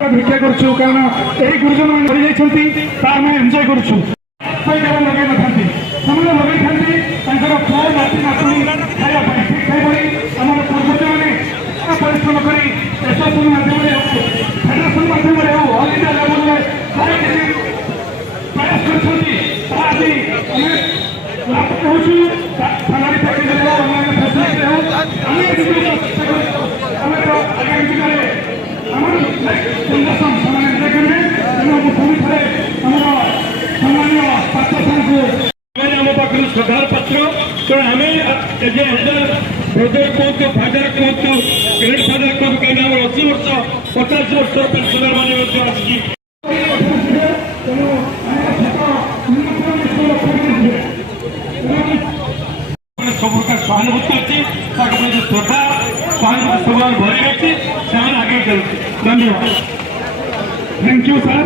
भिक्षा करूँ कारण यही गुरुजन मैंने एंजय करूँ लगे ना से लगे पुओ नाती नातुणी खायापी ठीक से आम पूर्वज मैंने परिश्रम कर एसोसिएसन माध्यम फेडरेशन माध्यम ऑल इंडिया लेवल में प्रयास श्रद्धार पत्र तेणु आम ब्रदर कहतु फादर कहतु ग्रेट फादर कहतु कहीं 80 वर्ष 50 वर्ष पेंशनर मैंने सब प्रकार सहानुभूति अच्छी श्रद्धा सहानुभूति सब भरी रही आगे चलते धन्यवाद थैंक यू सर।